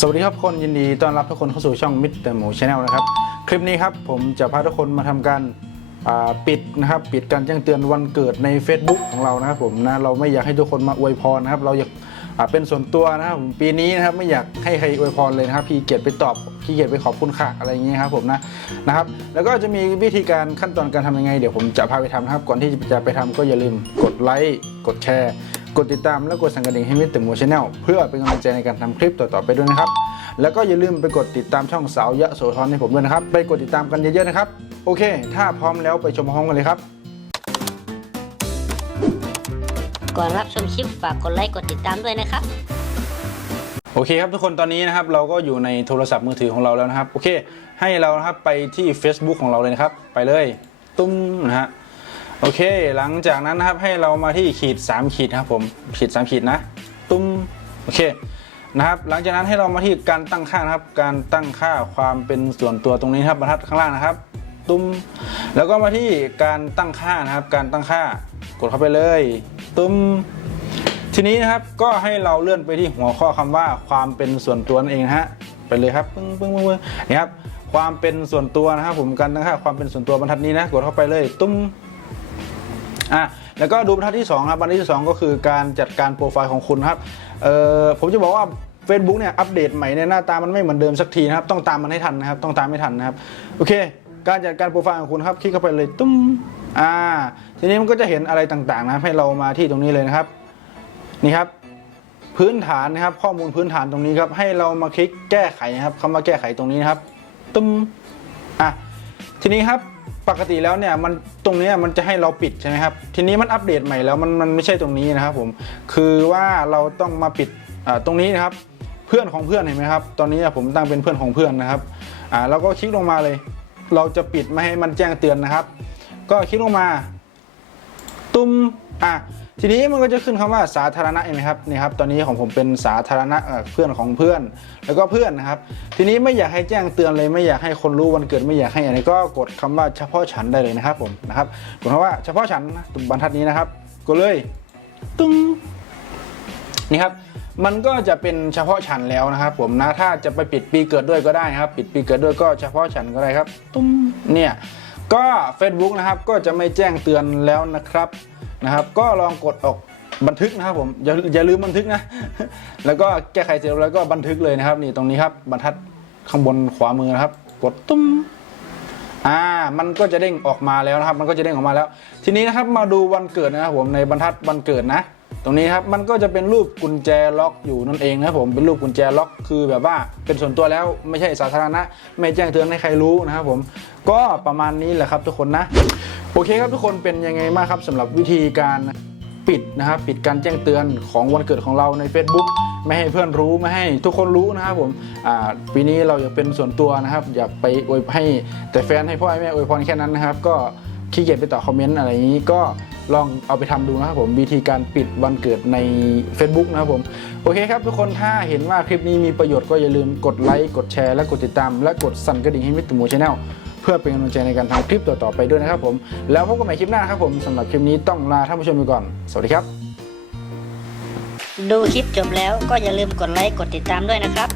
สวัสดีครับคนยินดีต้อนรับทุกคนเข้าสู่ช่องมิ r เตอร์หมูชาแนลนะครับ คลิปนี้ครับผมจะพาทุกคนมาทำการปิดนะครับปิดการแจ้งเตือนวันเกิดใน Facebook ของเรานะครับผมนะเราไม่อยากให้ทุกคนมาอวยพรนะครับ เราอยากเป็นส่วนตัวนะครับผมปีนี้นะครับไม่อยากให้ใครอวยพรเลยนะครับพี่เกียรติไปตอบพี่เกียรติไปขอบคุณค่ะอะไรอย่างเงี้ยครับผมนะนะครับ แล้วก็จะมีวิธีการขั้นตอนการทำยังไง เดี๋ยวผมจะพาไปทำนะครับ ก่อนที่จะไปทำก็อย่าลืมกดไลค์กดแชร์ กดติดตามและกดสั่นกระดิ่งให้มิสเตอร์มูชแนลเพื่อเป็นกำลังใจในการทำคลิปต่อๆไปด้วยนะครับ แล้วก็อย่าลืมไปกดติดตามช่องสาวยะโสธรให้ผมด้วยนะครับ ไปกดติดตามกันเยอะๆนะครับ โอเค ถ้าพร้อมแล้วไปชมพร้อมกันเลยครับ ก่อนรับชมคลิปฝากกดไลค์กดติดตามด้วยนะครับ โอเคครับทุกคนตอนนี้นะครับเราก็อยู่ในโทรศัพท์มือถือของเราแล้วนะครับ โอเค ให้เรานะครับไปที่ Facebook ของเราเลยนะครับ ไปเลย ตุ้มนะฮะ โอเค หลังจากนั้นนะครับให้เรามาที่ขีด 3 ขีดครับผมขีด 3 ขีดนะ ตุ้มโอเคนะครับ หลังจากนั้นให้เรามาที่การตั้งค่านะครับ การตั้งค่าความเป็นส่วนตัวตรงนี้ครับบรรทัดข้างล่างนะครับ ตุ้มแล้วก็มาที่การตั้งค่านะครับ การตั้งค่ากดเข้าไปเลย ตุ้มทีนี้นะครับก็ให้เราเลื่อนไปที่หัวข้อคำว่าความเป็นส่วนตัวนั่นเองนะฮะไปเลยครับปึ้งปึ้งปึ้งปึ้งนี่ครับความเป็นส่วนตัวนะครับผมการตั้งค่าความเป็นส่วนตัวบรรทัดนี้นะกดเข้าไปเลย ตุ้ม อะแล้วก็ดูบรรทัดที่2ครับบรรทัดที่ 2 ก็คือการจัดการโปรไฟล์ของคุณครับเอ่อผมจะบอกว่า Facebook เนี่ยอัปเดตใหม่เนี่ยหน้าตามันไม่เหมือนเดิมสักทีนะครับต้องตามมันให้ทันนะครับต้องตามไม่ทันนะครับโอเค การจัดการโปรไฟล์ของคุณครับคลิกเข้าไปเลยตุ้มอ่าทีนี้มันก็จะเห็นอะไรต่างๆนะให้เรามาที่ตรงนี้เลยนะครับ นี่ครับพื้นฐานนะครับข้อมูลพื้นฐานตรงนี้ครับให้เรามาคลิกแก้ไขนะครับคำว่าแก้ไขตรงนี้นะครับตุ้มอะทีนี้ครับ ปกติแล้วเนี่ยมันตรงนี้มันจะให้เราปิดใช่ไหมครับ ทีนี้มันอัปเดตใหม่แล้วมันมันไม่ใช่ตรงนี้นะครับผมคือว่าเราต้องมาปิดอ่าตรงนี้นะครับ เพื่อนของเพื่อนเห็นไหมครับ ตอนนี้ผมตั้งเป็นเพื่อนของเพื่อนนะครับอ่าเราก็คลิกลงมาเลย เราจะปิดไม่ให้มันแจ้งเตือนนะครับ ก็คลิกลงมา ตุ้มอะ ทีนี้มันก็จะขึ้นคำว่าสาธารณะเห็นไหมครับนี่ครับตอนนี้ของผมเป็นสาธารณะเพื่อนของเพื่อน แล้วก็เพื่อนนะครับ ทีนี้ไม่อยากให้แจ้งเตือนเลยไม่อยากให้คนรู้วันเกิดไม่อยากให้อะไรก็กดคำว่าเฉพาะฉันได้เลยนะครับผมนะครับกดคำว่าเฉพาะฉันนะบรรทัดนี้นะครับกดเลยตุ้งนี่ครับมันก็จะเป็นเฉพาะฉันแล้วนะครับ ผมนะถ้าจะไปปิดปีเกิดด้วยก็ได้ครับ ปิดปีเกิดด้วยก็เฉพาะฉันก็ได้ครับ ตุ้มเนี่ยก็ Facebook นะครับก็จะไม่แจ้งเตือนแล้วนะครับ นะครับ ก็ลองกดออกบันทึกนะครับผมอย่าอย่าลืมบันทึกนะ แล้วก็แก้ไขเสร็จแล้วก็บันทึกเลยนะครับ นี่ตรงนี้ครับบรรทัดข้างบนขวามือนะครับ กดตุ้มอ่ามันก็จะเด้งออกมาแล้วนะครับ มันก็จะเด้งออกมาแล้ว ทีนี้นะครับมาดูวันเกิดนะครับผมในบรรทัดวันเกิดนะ ตรงนี้ครับมันก็จะเป็นรูปกุญแจล็อกอยู่นั่นเองนะครับผมเป็นรูปกุญแจล็อกคือแบบว่าเป็นส่วนตัวแล้วไม่ใช่สาธารณะ ไม่แจ้งเตือนให้ใครรู้นะครับผมก็ประมาณนี้แหละครับทุกคนนะโอเคครับทุกคนเป็นยังไงบ้างครับสำหรับวิธีการปิดนะครับปิดการแจ้งเตือนของวันเกิดของเราใน Facebook ไม่ให้เพื่อนรู้ไม่ให้ทุกคนรู้นะครับผมปีนี้เราอยากเป็นส่วนตัวนะครับ อยากไปอวยให้แต่แฟนให้พ่อให้แม่อวยพรแค่นั้นนะครับ ก็ขี้เกียจไปตอบคอมเมนต์อะไรอย่างนี้ก็ ลองเอาไปทำดูนะครับผมวิธีการปิดวันเกิดใน Facebook นะครับผมโอเคครับทุกคนถ้าเห็นว่าคลิปนี้มีประโยชน์ก็อย่าลืมกดไลค์กดแชร์และกดติดตาม และกดสั่นกระดิ่งให้มิตรมูชาแนลเพื่อเป็นกำลังใจในการทำคลิปต่อๆไปด้วยนะครับผมแล้วพบกันใหม่คลิปหน้าครับผมสำหรับคลิปนี้ต้องลาท่านผู้ชมไปก่อน สวัสดีครับ ดูคลิปจบแล้วก็อย่าลืมกดไลค์กดติดตามด้วยนะครับ